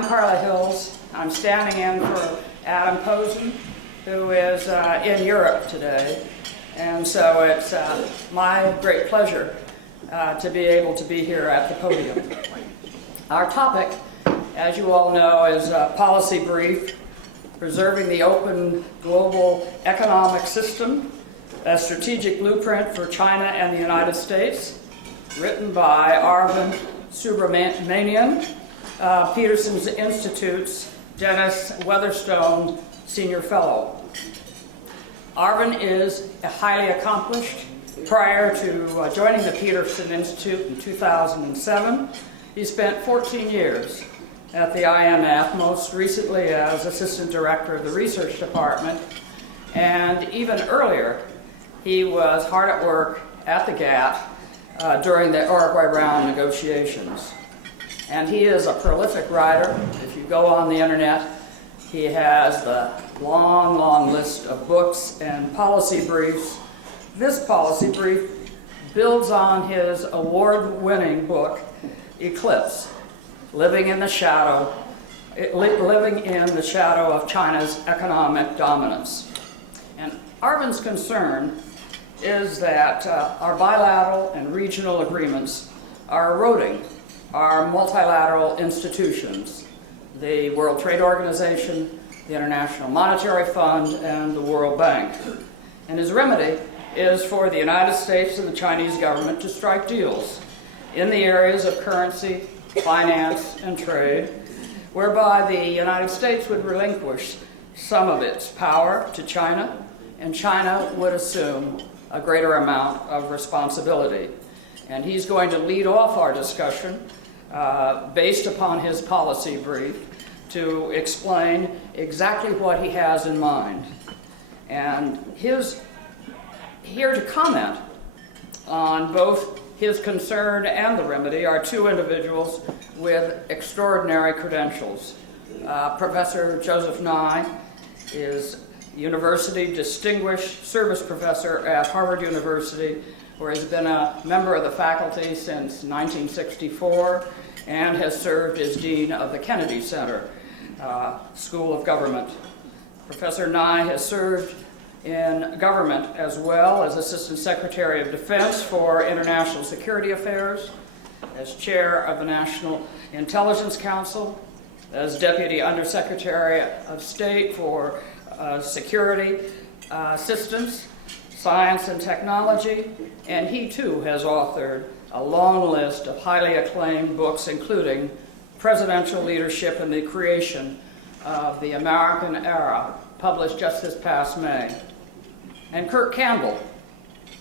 I'm Carla Hills. I'm standing in for Adam Posen, who is in Europe today. And so it's my great pleasure to be able to be here at the podium. Our topic, as you all know, is Policy Brief, Preserving the Open Global Economic System, a Strategic Blueprint for China and the United States, written by Arvind Subramanian, Peterson Institute's Dennis Weatherstone Senior Fellow. Arvind is highly accomplished. Prior to joining the Peterson Institute in 2007, he spent 14 years at the IMF, most recently as Assistant Director of the Research Department, and even earlier, he was hard at work at the GATT during the Uruguay round negotiations. And he is a prolific writer. If you go on the internet, he has the long, long list of books and policy briefs. This policy brief builds on his award-winning book, Eclipse, living in the shadow of China's economic dominance. And Arvind's concern is that our bilateral and regional agreements are eroding our multilateral institutions, the World Trade Organization, the International Monetary Fund, and the World Bank. And his remedy is for the United States and the Chinese government to strike deals in the areas of currency, finance, and trade, whereby the United States would relinquish some of its power to China, and China would assume a greater amount of responsibility. And he's going to lead off our discussion based upon his policy brief to explain exactly what he has in mind. And here to comment on both his concern and the remedy are two individuals with extraordinary credentials. Professor Joseph Nye is University Distinguished Service Professor at Harvard University, where he's been a member of the faculty since 1964 and has served as Dean of the Kennedy Center School of Government. Professor Nye has served in government as well as Assistant Secretary of Defense for International Security Affairs, as Chair of the National Intelligence Council, as Deputy Undersecretary of State for Security Assistance, Science and Technology, and he too has authored a long list of highly acclaimed books, including Presidential Leadership and the Creation of the American Era, published just this past May. And Kurt Campbell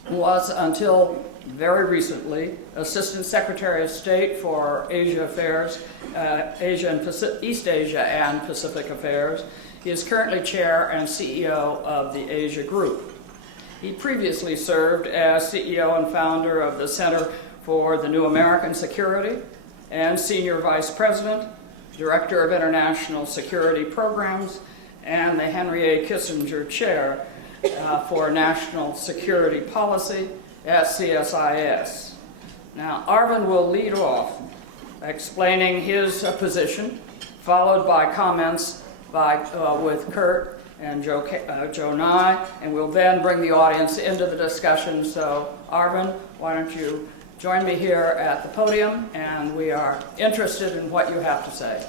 was, until very recently, Assistant Secretary of State for Asia Affairs, East Asia and Pacific Affairs. He is currently Chair and CEO of the Asia Group. He previously served as CEO and founder of the Center for the New American Security and Senior Vice President, Director of International Security Programs, and the Henry A. Kissinger Chair for National Security Policy at CSIS. Now, Arvind will lead off explaining his position, followed by comments with Kurt and Joe Nye, and we'll then bring the audience into the discussion. So, Arvind, why don't you join me here at the podium, and we are interested in what you have to say.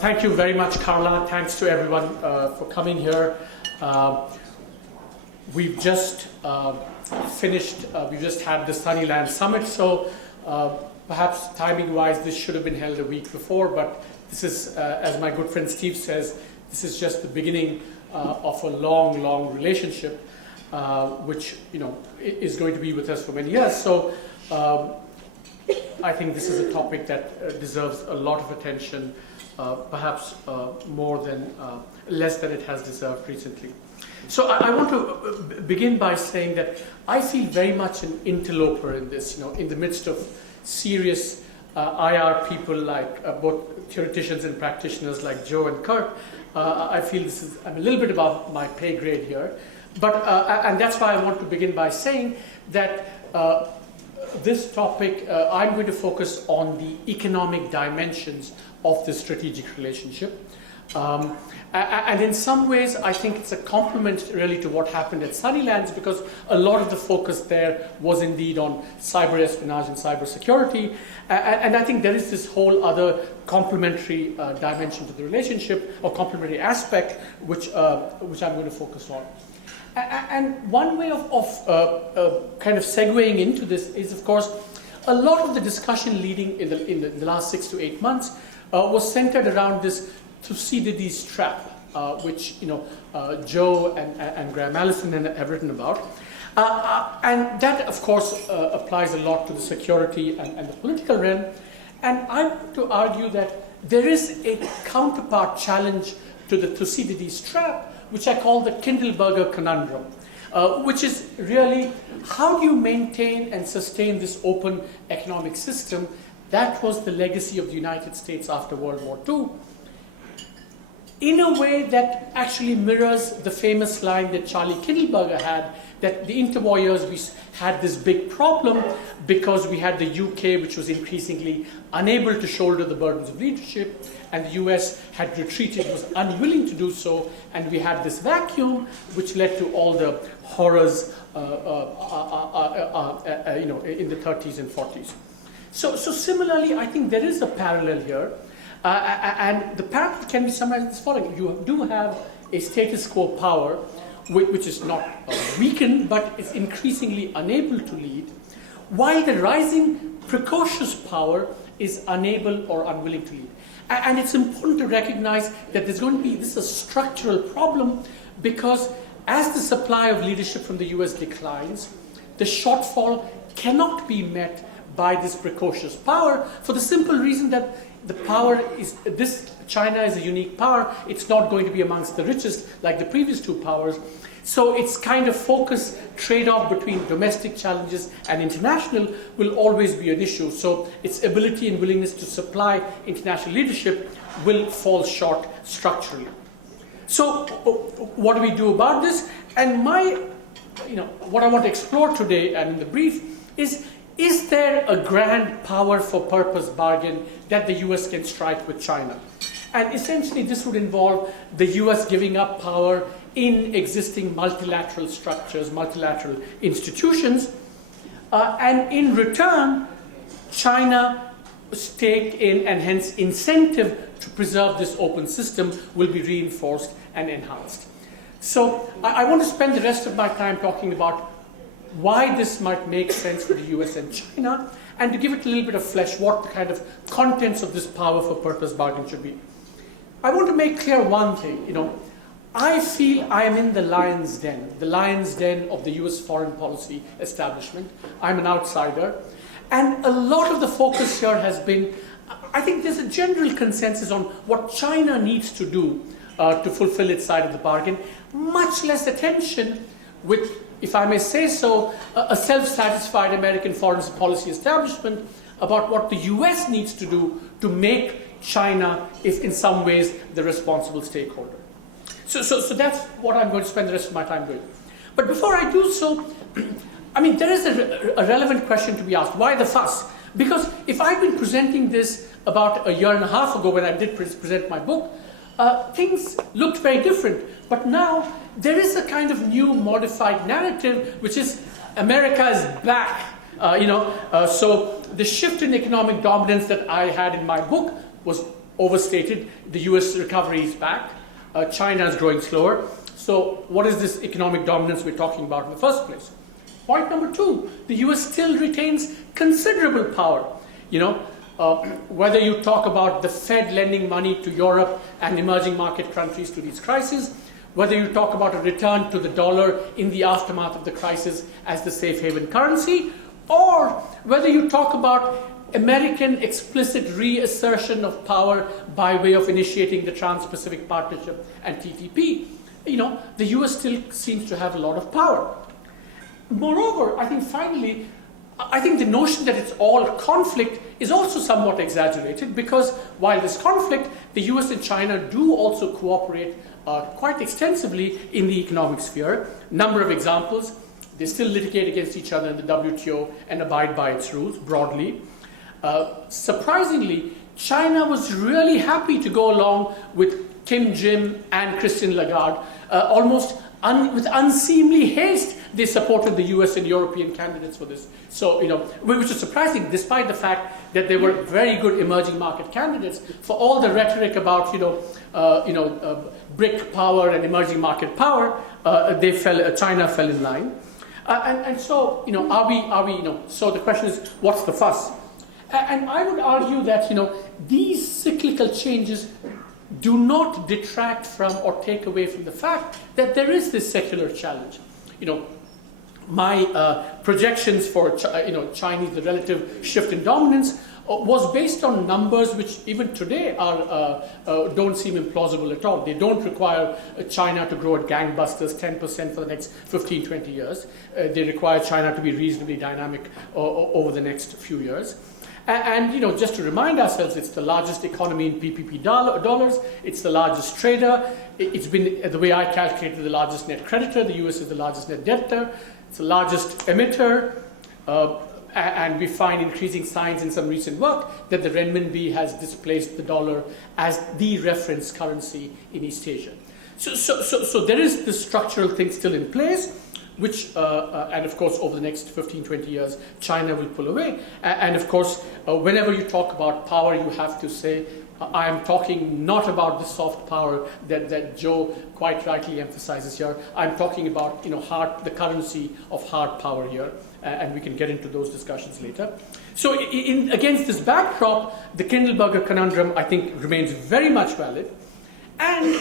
Thank you very much, Carla. Thanks to everyone for coming here. We've just finished, we just had the Sunnyland Summit, so perhaps timing-wise this should have been held a week before, but this is, as my good friend Steve says, this is just the beginning of a long, long relationship, which is going to be with us for many years. So I think this is a topic that deserves a lot of attention, perhaps less than it has deserved recently. So I want to begin by saying that I feel very much an interloper in this, in the midst of serious IR people like both theoreticians and practitioners like Joe and Kurt. I feel I'm a little bit above my pay grade here. And that's why I want to begin by saying that this topic, I'm going to focus on the economic dimensions of this strategic relationship. And in some ways, I think it's a complement really to what happened at Sunnylands, because a lot of the focus there was indeed on cyber espionage and cyber security. And I think there is this whole other complementary dimension to the relationship, or complementary aspect, which I'm going to focus on. And one way of kind of segueing into this is, of course, a lot of the discussion leading in the last 6 to 8 months was centered around this Thucydides trap, which Joe and Graham Allison have written about. And that, of course, applies a lot to the security and the political realm. And I want to argue that there is a counterpart challenge to the Thucydides trap, which I call the Kindleberger conundrum, which is really, how do you maintain and sustain this open economic system? That was the legacy of the United States after World War II, in a way that actually mirrors the famous line that Charlie Kindleberger had, that the interwar years we had this big problem because we had the UK, which was increasingly unable to shoulder the burdens of leadership, and the US had retreated, was unwilling to do so, and we had this vacuum which led to all the horrors in the 30s and 40s. So similarly, I think there is a parallel here. And the parallel can be summarized as following. You do have a status quo power, which is not weakened, but is increasingly unable to lead, while the rising precocious power is unable or unwilling to lead. And it's important to recognize that this is a structural problem, because as the supply of leadership from the US declines, the shortfall cannot be met by this precocious power, for the simple reason that the power is, China is a unique power. It's not going to be amongst the richest like the previous two powers. So its kind of focus trade-off between domestic challenges and international will always be an issue. So its ability and willingness to supply international leadership will fall short structurally. So what do we do about this? And what I want to explore today and in the brief is there a grand power for purpose bargain that the US can strike with China? And essentially this would involve the US giving up power in existing multilateral structures, multilateral institutions, and in return, China stake in and hence incentive to preserve this open system will be reinforced and enhanced. So I want to spend the rest of my time talking about why this might make sense for the US and China, and to give it a little bit of flesh, what the kind of contents of this power for purpose bargain should be. I want to make clear one thing, I feel I am in the lion's den of the US foreign policy establishment. I'm an outsider. And a lot of the focus here has been, I think there's a general consensus on what China needs to do to fulfill its side of the bargain, much less attention with, if I may say so, a self-satisfied American foreign policy establishment about what the US needs to do to make China, if in some ways, the responsible stakeholder. So that's what I'm going to spend the rest of my time doing. But before I do so, there is a relevant question to be asked. Why the fuss? Because if I'd been presenting this about a year and a half ago when I did present my book, things looked very different. But now there is a kind of new modified narrative, which is America is back. So the shift in economic dominance that I had in my book was overstated. The US recovery is back. China is growing slower. So what is this economic dominance we're talking about in the first place? Point number two, the US still retains considerable power. Whether you talk about the Fed lending money to Europe and emerging market countries to these crises, whether you talk about a return to the dollar in the aftermath of the crisis as the safe haven currency, or whether you talk about American explicit reassertion of power by way of initiating the Trans-Pacific Partnership and TTP, the US still seems to have a lot of power. Moreover, I think the notion that it's all conflict is also somewhat exaggerated, because while this conflict, the US and China do also cooperate quite extensively in the economic sphere. Number of examples. They still litigate against each other in the WTO and abide by its rules broadly. Surprisingly, China was really happy to go along with Kim Jim and Christine Lagarde. Almost with unseemly haste, they supported the US and European candidates for this. So, which is surprising, despite the fact that they were very good emerging market candidates. For all the rhetoric about, BRIC power and emerging market power, China fell in line. And so, so the question is, what's the fuss? And I would argue that, these cyclical changes do not detract from or take away from the fact that there is this secular challenge. My projections for Chinese, the relative shift in dominance, was based on numbers which even today don't seem implausible at all. They don't require China to grow at gangbusters 10% for the next 15, 20 years. They require China to be reasonably dynamic over the next few years. And just to remind ourselves, it's the largest economy in PPP dollars. It's the largest trader. It's been, the way I calculated, the largest net creditor. The US is the largest net debtor. It's the largest emitter. And we find increasing signs in some recent work that the renminbi has displaced the dollar as the reference currency in East Asia. So there is this structural thing still in place, which, and of course, over the next 15, 20 years, China will pull away. And of course, whenever you talk about power, you have to say, I am talking not about the soft power that Joe quite rightly emphasizes here. I'm talking about, the currency of hard power here. And we can get into those discussions later. So against this backdrop, the Kindleberger conundrum, I think, remains very much valid. And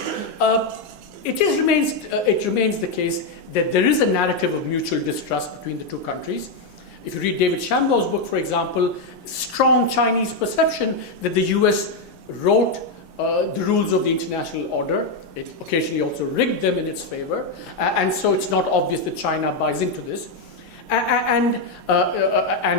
it remains the case that there is a narrative of mutual distrust between the two countries. If you read David Shambaug's book, for example, strong Chinese perception that the US wrote the rules of the international order. It occasionally also rigged them in its favor. And so it's not obvious that China buys into this. And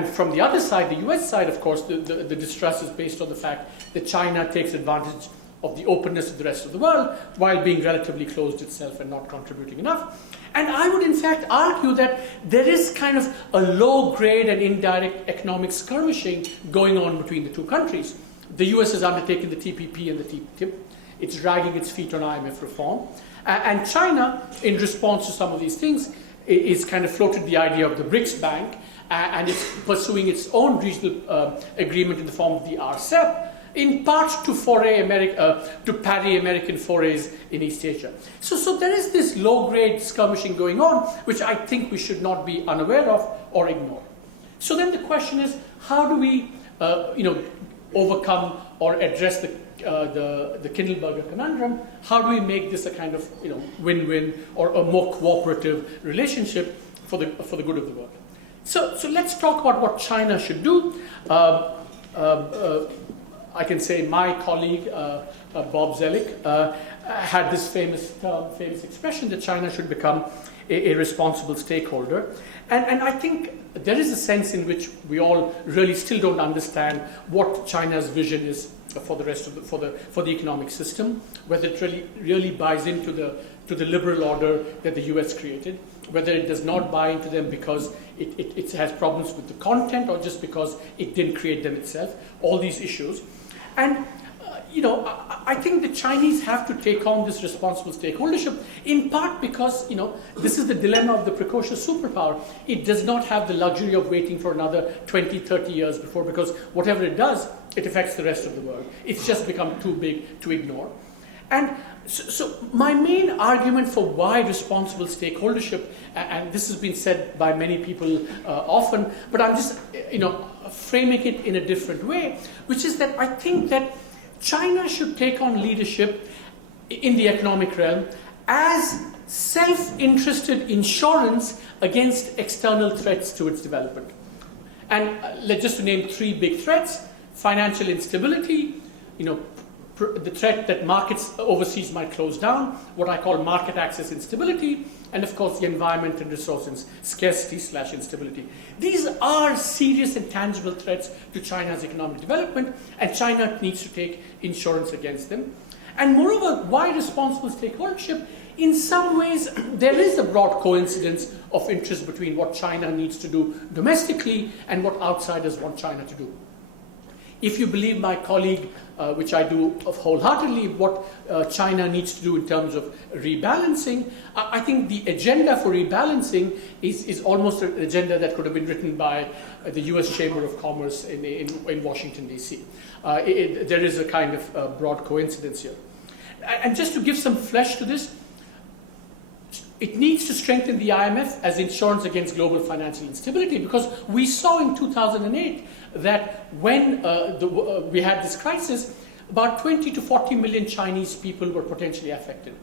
from the other side, the US side, of course, the distrust is based on the fact that China takes advantage of the openness of the rest of the world while being relatively closed itself and not contributing enough. And I would in fact argue that there is kind of a low-grade and indirect economic skirmishing going on between the two countries. The US has undertaken the TPP and the TPP. It's dragging its feet on IMF reform. And China, in response to some of these things, is kind of floated the idea of the BRICS Bank, and it's pursuing its own regional agreement in the form of the RCEP, in part to parry American forays in East Asia. So there is this low-grade skirmishing going on, which I think we should not be unaware of or ignore. So then the question is, how do we, overcome or address the Kindleberger conundrum? How do we make this a kind of win-win or a more cooperative relationship for the good of the world? So let's talk about what China should do. I can say my colleague Bob Zoellick had this famous expression that China should become a responsible stakeholder, and I think there is a sense in which we all really still don't understand what China's vision is for the rest of for the economic system, whether it really buys into the liberal order that the US created, whether it does not buy into them because it has problems with the content or just because it didn't create them itself, all these issues. And I think the Chinese have to take on this responsible stakeholdership, in part because, this is the dilemma of the precocious superpower. It does not have the luxury of waiting for another 20, 30 years before, because whatever it does, it affects the rest of the world. It's just become too big to ignore. And so my main argument for why responsible stakeholdership, and this has been said by many people often, but I'm just, framing it in a different way, which is that I think that China should take on leadership in the economic realm as self-interested insurance against external threats to its development. And just to name three big threats: financial instability, the threat that markets overseas might close down, what I call market access instability, and of course the environment and resources scarcity/instability. These are serious and tangible threats to China's economic development, and China needs to take insurance against them. And moreover, why responsible stakeholdership? In some ways, there is a broad coincidence of interest between what China needs to do domestically and what outsiders want China to do. If you believe my colleague, which I do wholeheartedly, what China needs to do in terms of rebalancing, I think the agenda for rebalancing is almost an agenda that could have been written by the US Chamber of Commerce in Washington, D.C. There is a kind of broad coincidence here. And just to give some flesh to this, it needs to strengthen the IMF as insurance against global financial instability, because we saw in 2008 that when we had this crisis, about 20 to 40 million Chinese people were potentially affected.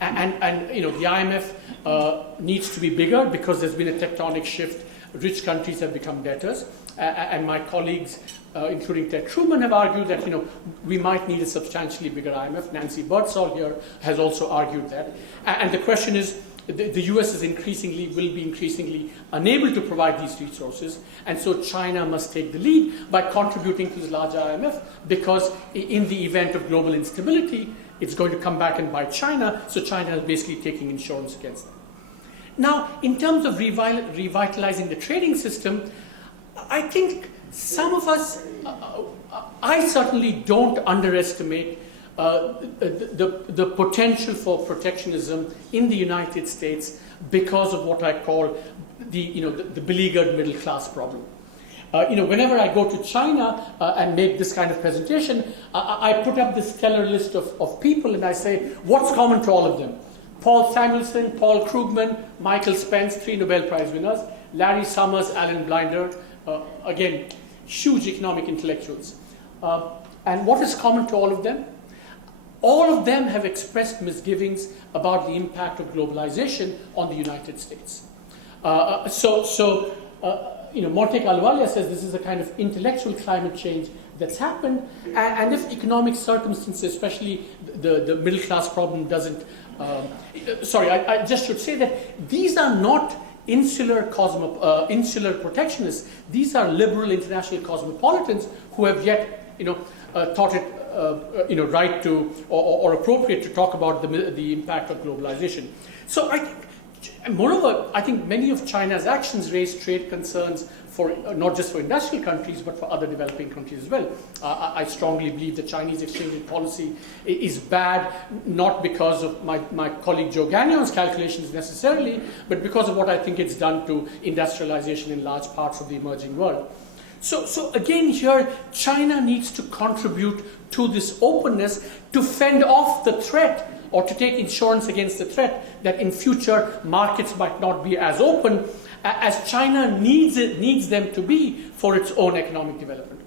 And you know, the IMF needs to be bigger because there's been a tectonic shift. Rich countries have become debtors. And my colleagues, including Ted Truman, have argued that, you know, we might need a substantially bigger IMF. Nancy Birdsall here has also argued that. And the question is, the US will be increasingly unable to provide these resources, and so China must take the lead by contributing to the larger IMF, because in the event of global instability, it's going to come back and bite China, so China is basically taking insurance against them. Now, in terms of revitalizing the trading system, I think some of us, I certainly don't underestimate the potential for protectionism in the United States because of what I call the beleaguered middle class problem. Whenever I go to China and make this kind of presentation, I put up this stellar list of people and I say, what's common to all of them? Paul Samuelson, Paul Krugman, Michael Spence, 3 Nobel Prize winners, Larry Summers, Alan Blinder, again, huge economic intellectuals. And what is common to all of them? All of them have expressed misgivings about the impact of globalization on the United States. Montek Ahluwalia says this is a kind of intellectual climate change that's happened, and if economic circumstances, especially the middle class problem, doesn't. I just should say that these are not insular protectionists. These are liberal international cosmopolitans who have yet, thought it right to or appropriate to talk about the impact of globalization. So I think many of China's actions raise trade concerns for not just for industrial countries but for other developing countries as well. I strongly believe the Chinese exchange rate policy is bad, not because of my colleague Joe Gagnon's calculations necessarily, but because of what I think it's done to industrialization in large parts of the emerging world. So again here, China needs to contribute to this openness to fend off the threat or to take insurance against the threat that in future markets might not be as open as China needs them to be for its own economic development.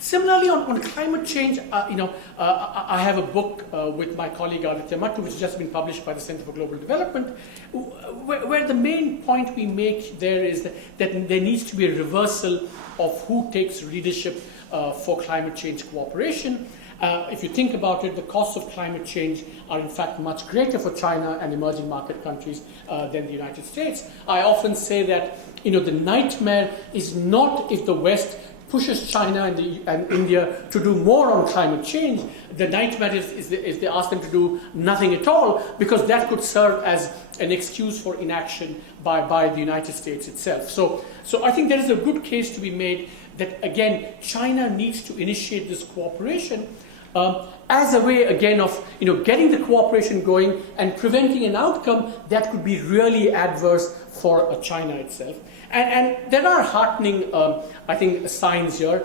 Similarly, on climate change, I have a book with my colleague Aditya Mattu, which has just been published by the Center for Global Development, where the main point we make there is that there needs to be a reversal of who takes leadership for climate change cooperation. If you think about it, the costs of climate change are in fact much greater for China and emerging market countries than the United States. I often say that the nightmare is not if the West pushes China and India to do more on climate change. The nightmare is they ask them to do nothing at all, because that could serve as an excuse for inaction by the United States itself. So I think there is a good case to be made that, again, China needs to initiate this cooperation as a way, again, of getting the cooperation going and preventing an outcome that could be really adverse for China itself. And there are heartening, I think, signs here.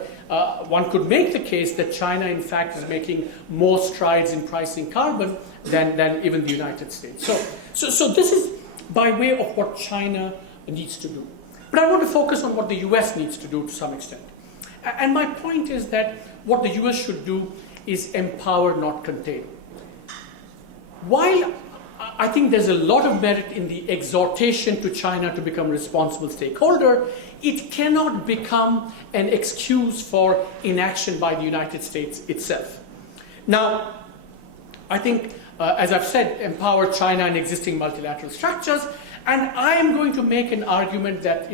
One could make the case that China, in fact, is making more strides in pricing carbon than even the United States. So this is by way of what China needs to do. But I want to focus on what the US needs to do to some extent. And my point is that what the US should do is empower, not contain. While I think there's a lot of merit in the exhortation to China to become a responsible stakeholder, it cannot become an excuse for inaction by the United States itself. Now, I think, as I've said, empower China in existing multilateral structures, and I am going to make an argument that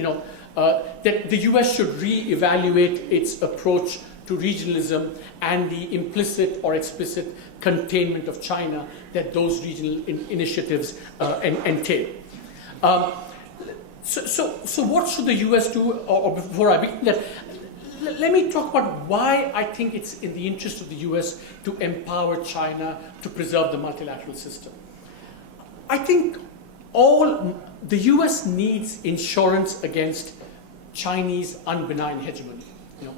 that the US should re-evaluate its approach to regionalism and the implicit or explicit containment of China that those regional initiatives entail. So what should the US do? Or before I begin that, let me talk about why I think it's in the interest of the US to empower China to preserve the multilateral system. I think the US needs insurance against Chinese unbenign hegemony. You know,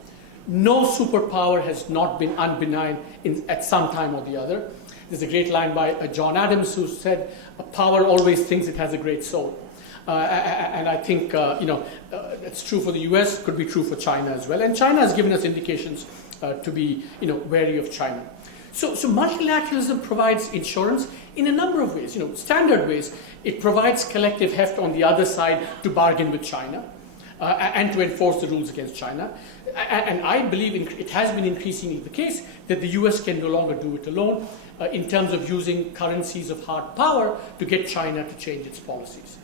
no superpower has not been unbenign at some time or the other. There's a great line by John Adams who said, "A power always thinks it has a great soul." And I think it's true for the US, could be true for China as well. And China has given us indications to be wary of China. So multilateralism provides insurance in a number of ways, standard ways. It provides collective heft on the other side to bargain with China and to enforce the rules against China. And I believe it has been increasingly the case that the US can no longer do it alone in terms of using currencies of hard power to get China to change its policies.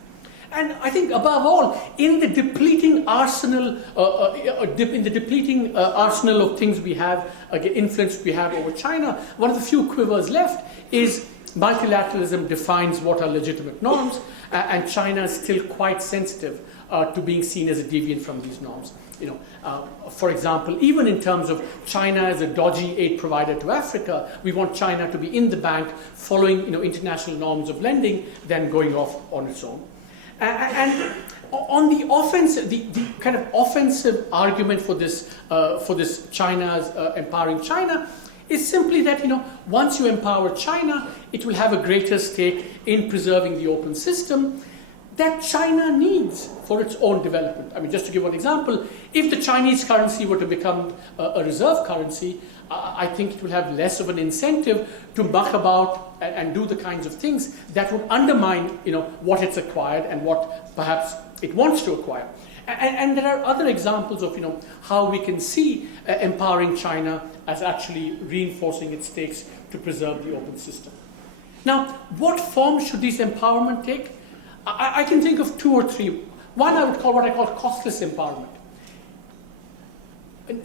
And I think above all, in the depleting arsenal, of things we have, influence we have over China, one of the few quivers left is multilateralism defines what are legitimate norms, and China is still quite sensitive to being seen as a deviant from these norms. For example, even in terms of China as a dodgy aid provider to Africa, we want China to be in the bank, following international norms of lending, then going off on its own. And on the offensive, the kind of offensive argument for this China's empowering China is simply that once you empower China, it will have a greater stake in preserving the open system that China needs for its own development. I mean, just to give one example, if the Chinese currency were to become a reserve currency, I think it will have less of an incentive to muck about and do the kinds of things that would undermine, what it's acquired and what perhaps it wants to acquire. And there are other examples of, how we can see empowering China as actually reinforcing its stakes to preserve the open system. Now, what form should this empowerment take? I can think of two or three. One I would call what I call costless empowerment.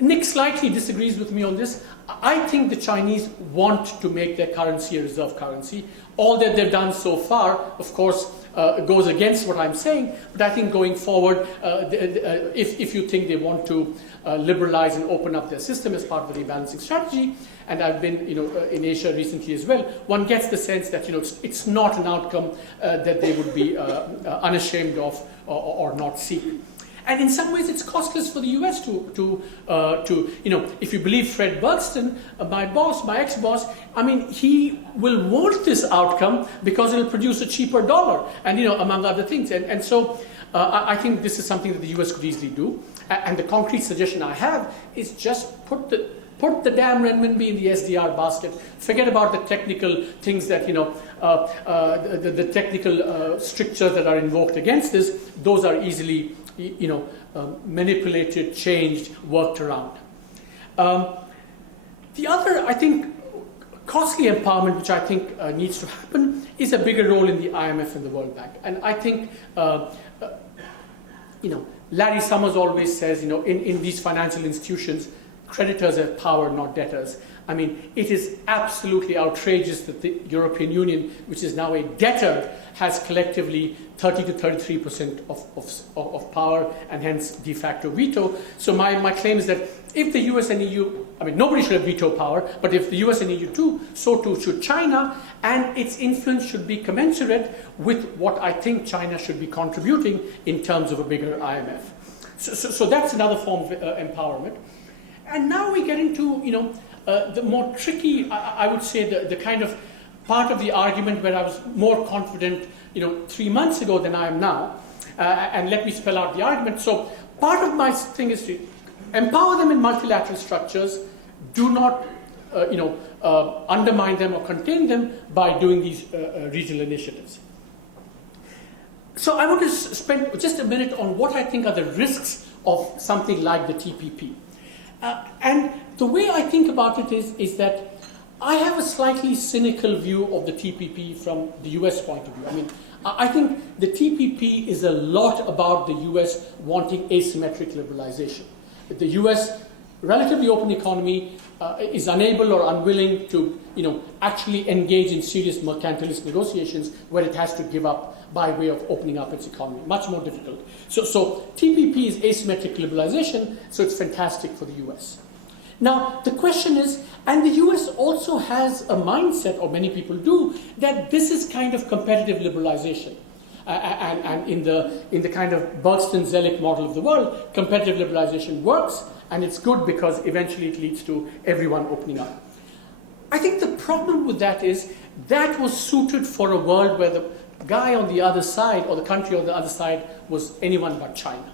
Nick slightly disagrees with me on this. I think the Chinese want to make their currency a reserve currency. All that they've done so far, of course, goes against what I'm saying. But I think going forward, if you think they want to liberalize and open up their system as part of the rebalancing strategy, and I've been in Asia recently as well, one gets the sense that it's not an outcome that they would be unashamed of or not seek. And in some ways, it's costless for the US to if you believe Fred Bergston, my boss, my ex-boss, I mean, he will want this outcome because it'll produce a cheaper dollar, and among other things. And so I think this is something that the US could easily do. And the concrete suggestion I have is just put the damn renminbi in the SDR basket. Forget about the technical things that the technical strictures that are invoked against this. Those are easily manipulated, changed, worked around. The other, I think, costly empowerment, which I think needs to happen, is a bigger role in the IMF and the World Bank. And I think, Larry Summers always says, in these financial institutions, creditors have power, not debtors. I mean, it is absolutely outrageous that the European Union, which is now a debtor, has collectively 30 to 33% of power and hence de facto veto. So my claim is that if the US and EU, I mean, nobody should have veto power, but if the US and EU too, so too should China, and its influence should be commensurate with what I think China should be contributing in terms of a bigger IMF. So that's another form of empowerment. And now we get into, the more tricky, I would say, the kind of part of the argument where I was more confident, 3 months ago than I am now. And let me spell out the argument. So part of my thing is to empower them in multilateral structures, do not, undermine them or contain them by doing these regional initiatives. So I want to spend just a minute on what I think are the risks of something like the TPP. And the way I think about it is that I have a slightly cynical view of the TPP from the US point of view. I mean, I think the TPP is a lot about the US wanting asymmetric liberalization. The US relatively open economy is unable or unwilling to, actually engage in serious mercantilist negotiations where it has to give up by way of opening up its economy. Much more difficult. So TPP is asymmetric liberalization, so it's fantastic for the US. Now, the question is, and the US also has a mindset, or many people do, that this is kind of competitive liberalization. And in the kind of Bergsten-Zellick model of the world, competitive liberalization works, and it's good because eventually it leads to everyone opening up. I think the problem with that is that was suited for a world where the guy on the other side, or the country on the other side, was anyone but China.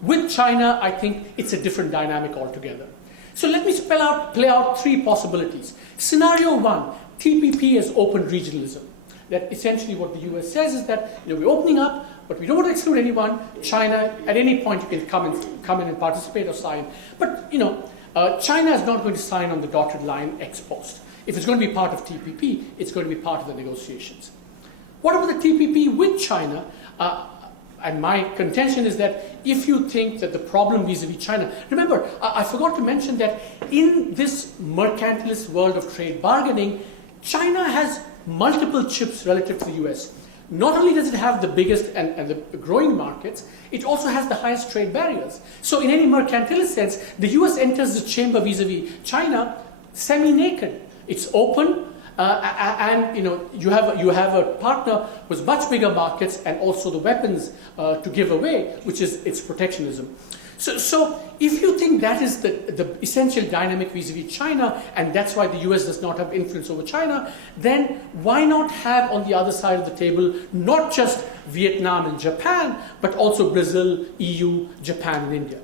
With China, I think it's a different dynamic altogether. So let me play out three possibilities. Scenario one, TPP as open regionalism. That essentially what the US says is that we're opening up, but we don't want to exclude anyone. China, at any point, can come in and participate or sign. But China is not going to sign on the dotted line ex post. If it's going to be part of TPP, it's going to be part of the negotiations. What about the TPP with China? And my contention is that if you think that the problem vis-a-vis China, remember, I forgot to mention that in this mercantilist world of trade bargaining, China has multiple chips relative to the US. Not only does it have the biggest and the growing markets, it also has the highest trade barriers. So in any mercantilist sense, the US enters the chamber vis-a-vis China semi-naked. It's open, and you have a partner with much bigger markets and also the weapons to give away, which is its protectionism. So if you think that is the essential dynamic vis-a-vis China, and that's why the US does not have influence over China, then why not have on the other side of the table not just Vietnam and Japan, but also Brazil, EU, Japan, and India?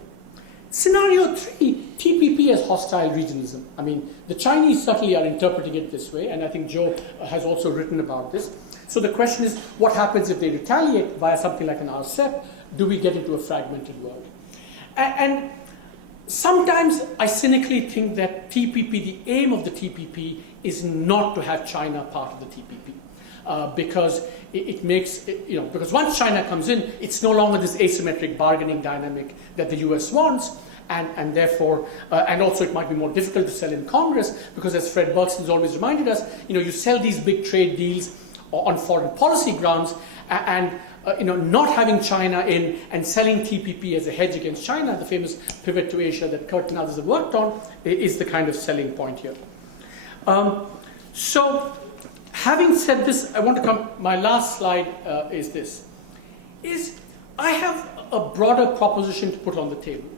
Scenario three, TPP as hostile regionalism. I mean, the Chinese certainly are interpreting it this way, and I think Joe has also written about this. So the question is, what happens if they retaliate via something like an RCEP? Do we get into a fragmented world? And sometimes I cynically think that TPP, the aim of the TPP, is not to have China part of the TPP. Because it makes, because once China comes in, it's no longer this asymmetric bargaining dynamic that the US wants, and therefore, and also it might be more difficult to sell in Congress, because as Fred Bergsten has always reminded us, you sell these big trade deals on foreign policy grounds, and not having China in and selling TPP as a hedge against China, the famous pivot to Asia that Kurt and others have worked on, is the kind of selling point here. So, having said this, I want to come, my last slide is this. I have a broader proposition to put on the table.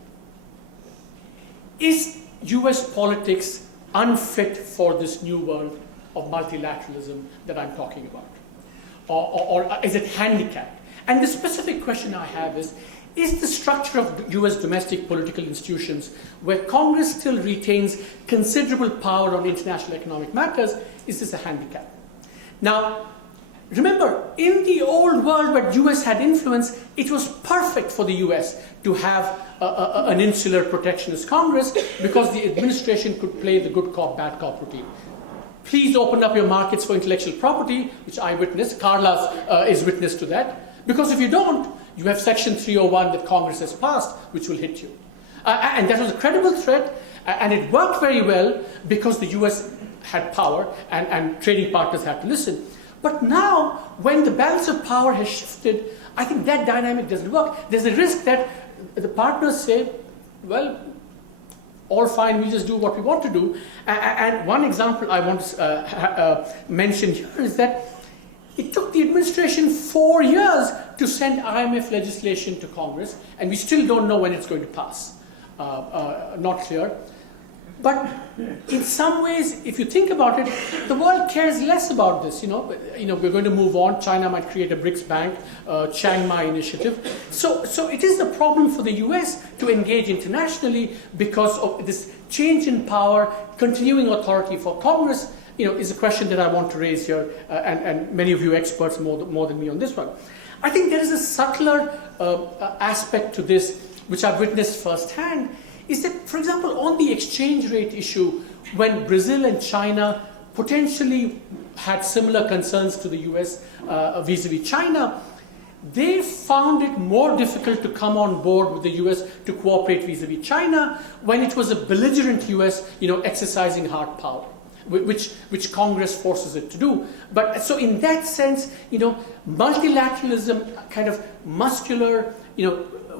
Is US politics unfit for this new world of multilateralism that I'm talking about? Or is it handicapped? And the specific question I have is the structure of US domestic political institutions, where Congress still retains considerable power on international economic matters, is this a handicap? Now, remember, in the old world where US had influence, it was perfect for the US to have an insular protectionist Congress, because the administration could play the good cop, bad cop routine. Please open up your markets for intellectual property, which I witnessed. Carla is witness to that. Because if you don't, you have Section 301 that Congress has passed, which will hit you. And that was a credible threat, and it worked very well because the US had power and trading partners had to listen. But now, when the balance of power has shifted, I think that dynamic doesn't work. There's a risk that the partners say, well, all fine, we just do what we want to do. And one example I want to mention here is that it took the administration 4 years to send IMF legislation to Congress, and we still don't know when it's going to pass. Not clear. But in some ways, if you think about it, the world cares less about this. We're going to move on. China might create a BRICS bank, Chiang Mai initiative. So it is a problem for the US to engage internationally because of this change in power, continuing authority for Congress. Is a question that I want to raise here, and many of you experts more than me on this one. I think there is a subtler aspect to this, which I've witnessed firsthand, is that, for example, on the exchange rate issue, when Brazil and China potentially had similar concerns to the US vis-a-vis China, they found it more difficult to come on board with the US to cooperate vis-a-vis China when it was a belligerent US, exercising hard power, which Congress forces it to do. But so in that sense, multilateralism, kind of muscular,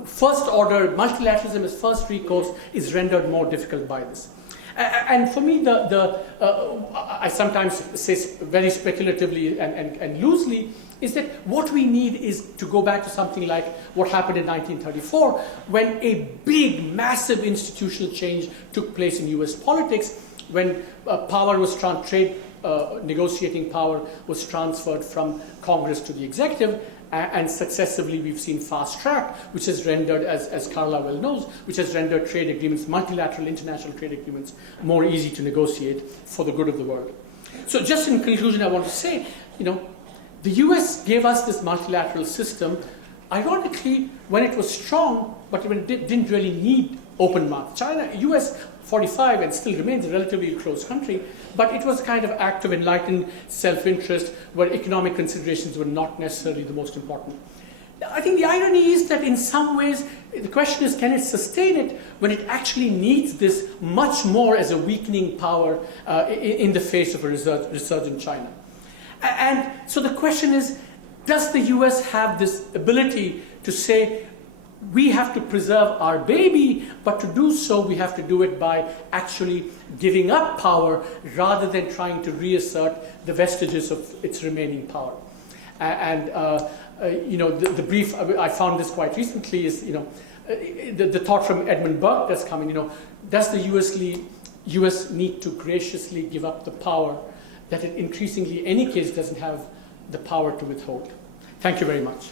first order multilateralism as first recourse is rendered more difficult by this. And for me, I sometimes say very speculatively and loosely, is that what we need is to go back to something like what happened in 1934, when a big, massive institutional change took place in US politics, when trade negotiating power was transferred from Congress to the executive, and successively we've seen fast track, which has rendered, as Carla well knows, which has rendered trade agreements, multilateral international trade agreements, more easy to negotiate for the good of the world. So just in conclusion, I want to say, the US gave us this multilateral system, ironically, when it was strong, but when it didn't really need open mouth. China, US 45 and still remains a relatively closed country, but it was a kind of act of enlightened self-interest where economic considerations were not necessarily the most important. I think the irony is that in some ways, the question is, can it sustain it when it actually needs this much more as a weakening power in the face of a resurgent China? And so the question is, does the US have this ability to say, we have to preserve our baby, but to do so, we have to do it by actually giving up power rather than trying to reassert the vestiges of its remaining power. The brief, I found this quite recently, is, the thought from Edmund Burke that's coming, does the US need to graciously give up the power that it increasingly, in any case, doesn't have the power to withhold? Thank you very much.